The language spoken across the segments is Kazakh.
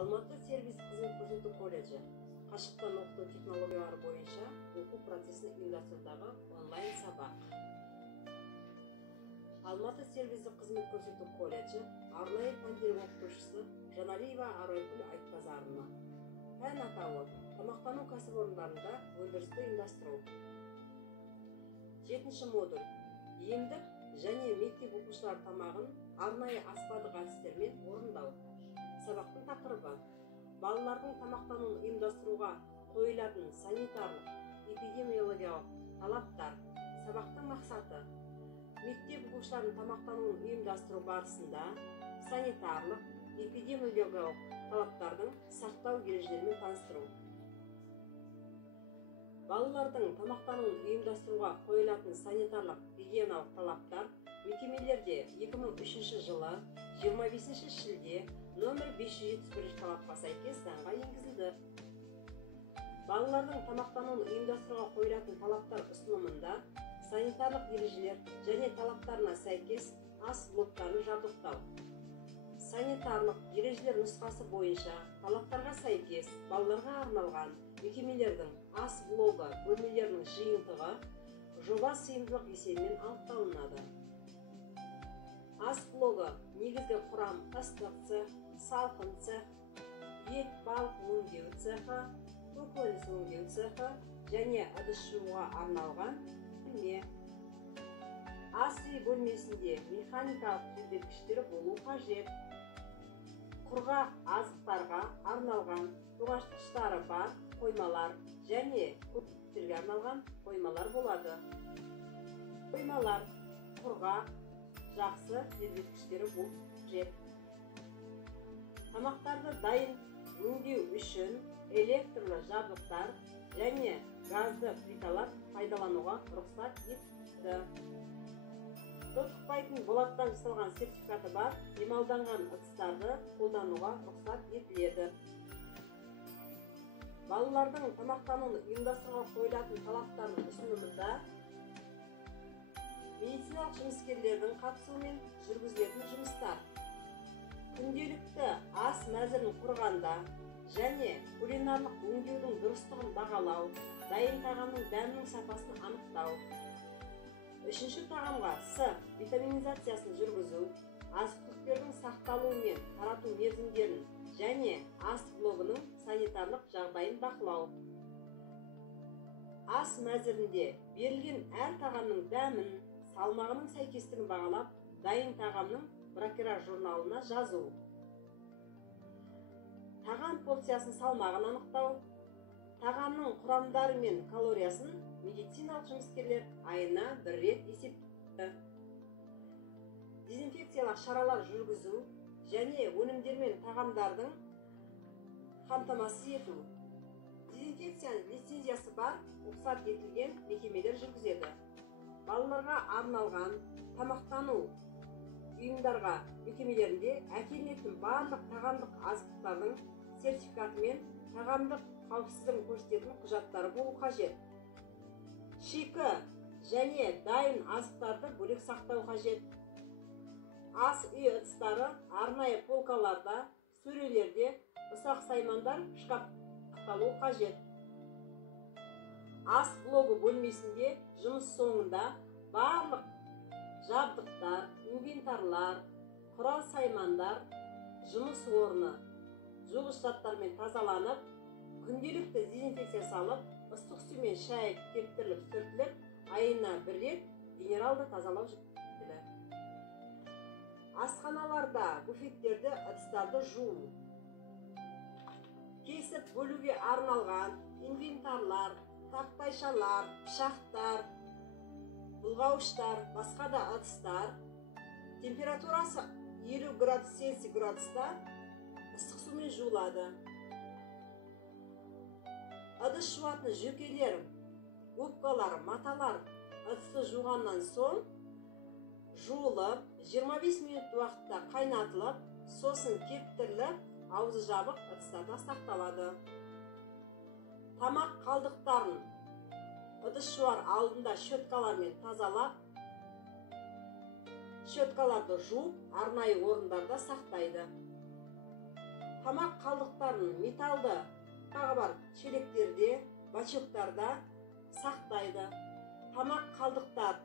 Алматы сервис қызмет көрсету колледжі қашықтан оқыту технологиялары бойынша оқу процесін ұйымдастырудағы онлайн сабақ. Алматы сервисі қызмет көрсету колледжі арнайы пәндер оқытушысы Жаналиева Арайгүл Айтбазарова. Пән атауы тамақтану кәсіпорындарында өндірісті ұйымдастыру. 7-ші модуль емдік және мектеп оқушылар тамағын арнайы аспадық әдістермен орындау. Сабақтың тақырыбы балалардың тамақтануын ұйымдастыруға қойылатын санитарлық, эпидемиологиялық талаптар. Сабақтың мақсаты мектеп оқушыларының тамақтануын ұйымдастыру барысында санитарлық, эпидемиологиялық талаптардың сақтау ережелерімен таныстыру. Балалардың тамақтануын ұйымдастыруға қойылатын санитарлық, гигиеналық талаптар мекемелерде 2003 жылы 25 шілде номер 571 талапқа сәйкес заңға енгізілді. Балалардың тамақтануын ұйымдастыруға қойылатын талаптар ұсынымында санитарлық ережелер және талаптарына сәйкес ас блоктарын жабдықтау. Санитарлық ережелер нұсқасы бойынша талаптарға сәйкес балаларға арналған мекемелердің ас блогы бөлмелерінің жиынтығы жоба сыйымдылық есебімен анықталынады. Ас блогы негізгі құрам ыстық цех, салқын цех, ет балық өңдеу цехы, көкөніс өңдеу цехы және ыдыс жууға арналған бөлме. Ас үй бөлмесінде механикалық желдеткіштер болу қажет. Құрғақ азықтарға арналған тоғашқыштары бар қоймалар және көкөністерге арналған қоймалар болады. Қоймалар құрғақ, жақсы желдеткіштері болу қажет. Тамақтарды дайын өңдеу үшін электрлі жабдықтар және газды плиталар пайдалануға рұқсат етілді. Тотықпайтын болаттан жасалған сертификаты бар емалданған ыдыстарды қолдануға рұқсат етіледі. Балалардың тамақтануын ұйымдастыруға қойылатын талаптардың ұсынымында медициналық жұмыскерлердің қатысуымен жүргізілетін жұмыстар. Күнделікті ас мәзірін құрғанда және кулинарлық өңдеудің дұрыстығын бағалау, дайын тағамның дәмінің сапасын анықтау. 3-ші тағамға С витаминизациясын жүргізу, азық-түліктердің сақталуы мен тарату мерзімдерін және ас блогының санитарлық жағдайын бақылау. Ас мәзірінде берілген әр тағамның дәмін, салмағының сәйкестігін бағалап, дайын тағамның бракераж журналына жазу. Тағам порциясын салмағын анықтау. Тағамның құрамдары мен калориясын медициналық жұмыскерлер айына бір рет есептейді. Дезинфекциялық шаралар жүргізу және өнімдер мен тағамдардың қамтамасыз ету. Дезинфекцияның лицензиясы бар, рұқсат етілген мекемелер жүргізеді. Балаларға арналған тамақтану ұйымдарға мекемелерінде әкелінетін барлық тағамдық азықтардың сертификаты мен тағамдық қауіпсіздігін көрсететін құжаттары болу қажет. Шикі және дайын азықтарды бөлек сақтау қажет. Ас үй ыдыстары арнайы полкаларда, сөрелерде, ұсақ саймандар шкафталу қажет. Ас блогы бөлмесінде жұмыс соңында барлық жабдықтар, инвентарлар, құрал саймандар, жұмыс орны жуғыш заттармен тазаланып, күнделікті дезинфекция салып, ыстық сумен шай кептіріліп сүртіліп, айына бір рет генералды тазалау жүргізіледі. Асханаларда буфеттерді, ыдыстарды жуу. Кесіп бөлуге арналған инвентарлар, тақтайшалар, пышақтар, бұлғауыштар, басқа да ыдыстар, температурасы 50 градус Цельсий градуста ыстық сумен жуылады. Ыдыс жуатын жөкелер, губкалар, маталар ыдысты жуғаннан соң жуылып, 25 минут уақытта қайнатылып, сосын кептіріліп, аузы жабық ыдыстарда сақталады. Тамақ қалдықтарын ыдыс жуар алдында щеткалармен тазалап, щеткаларды жуып, арнайы орындарда сақтайды. тамақ қалдықтарын металды тағы бар шелектерде, бачоктарда сақтайды. Тамақ қалдықтар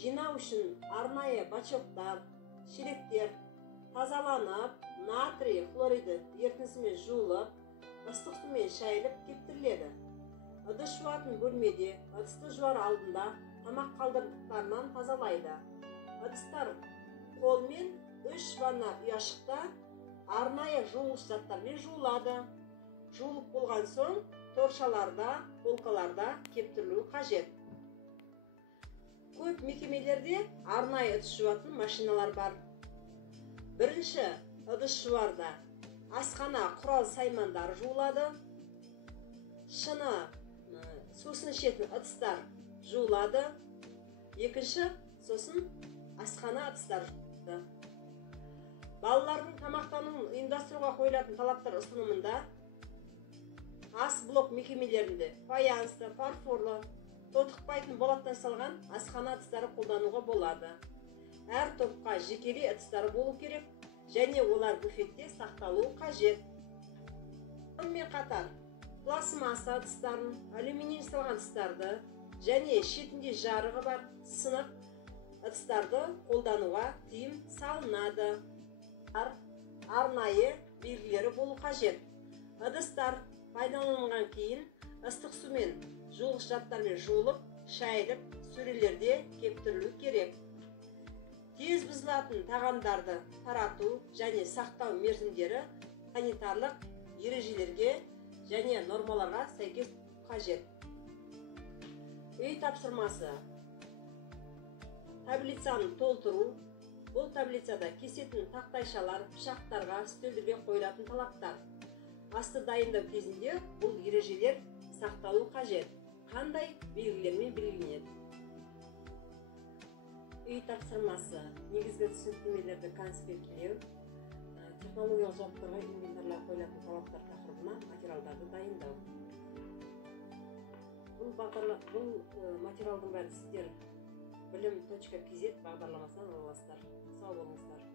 жинау үшін арнайы бачоктар, шелектер тазаланып, натрий хлориді ерітіндісімен жуылып, ыстық сумен шайылып кептіріледі. Ыдыс жуатын бөлмеде ыдысты жуар алдында тамақ қалдықтарынан тазалайды. Ыдыстар қолмен 3 ванна ұяшықта арнайы жуғыш заттармен жуылады. Жуылып болған соң торшаларда, полкаларда кептірілуі қажет. Көп мекемелерде арнайы ыдыс жуатын машиналар бар. Бірінші ыдыс жуарда асхана құрал саймандар жуылады. Шыны сусын ішетін ыдыстар жуылады. Екінші, сосын асхана ыдыстар жуылады. Балалардың тамақтануын ұйымдастыруға қойылатын талаптар ұсынымында ас блок мекемелерінде фаянсты, фарфорлы, тотықпайтын болаттан салған асхана ыдыстары қолдануға болады. Әр топқа жекелей ыдыстары болу керек және олар буфетте сақталуы қажет. Сонымен қатар пластмасса ыдыстарын, алюминий салған ыдыстарды және шетінде жарығы бар сынық ыдыстарды қолдануға тыйым салынады. Арнайы белгілері болу қажет. Ыдыстар пайдаланылған кейін ыстық сумен жуғыш заттармен жуылып, шайылып, сөрелерде кептірілу керек. Тез бұзылатын тағамдарды тарату және сақтау мерзімдері санитарлық ережелерге және нормаларға сәйкес қажет. Үй тапсырмасы. Таблицаны толтыру. Бұл таблицада кесетін тақтайшалар, пышақтарға, үстелдерге қойылатын талаптар. Асты дайындау кезінде бұл ережелер сақталу қажет. Қандай белгілермен белгіленеді? Үй тапсырмасы. Негізгі түсініктемелерді конспекттеу, технологиялық жабдықтарға инвентарларға қойылатын талаптар тақырыбына материалдарды дайындау. Бұл материалдың бәрін сіздер bilim.kz бағдарламасынан аласыздар. Сау болыңыздар.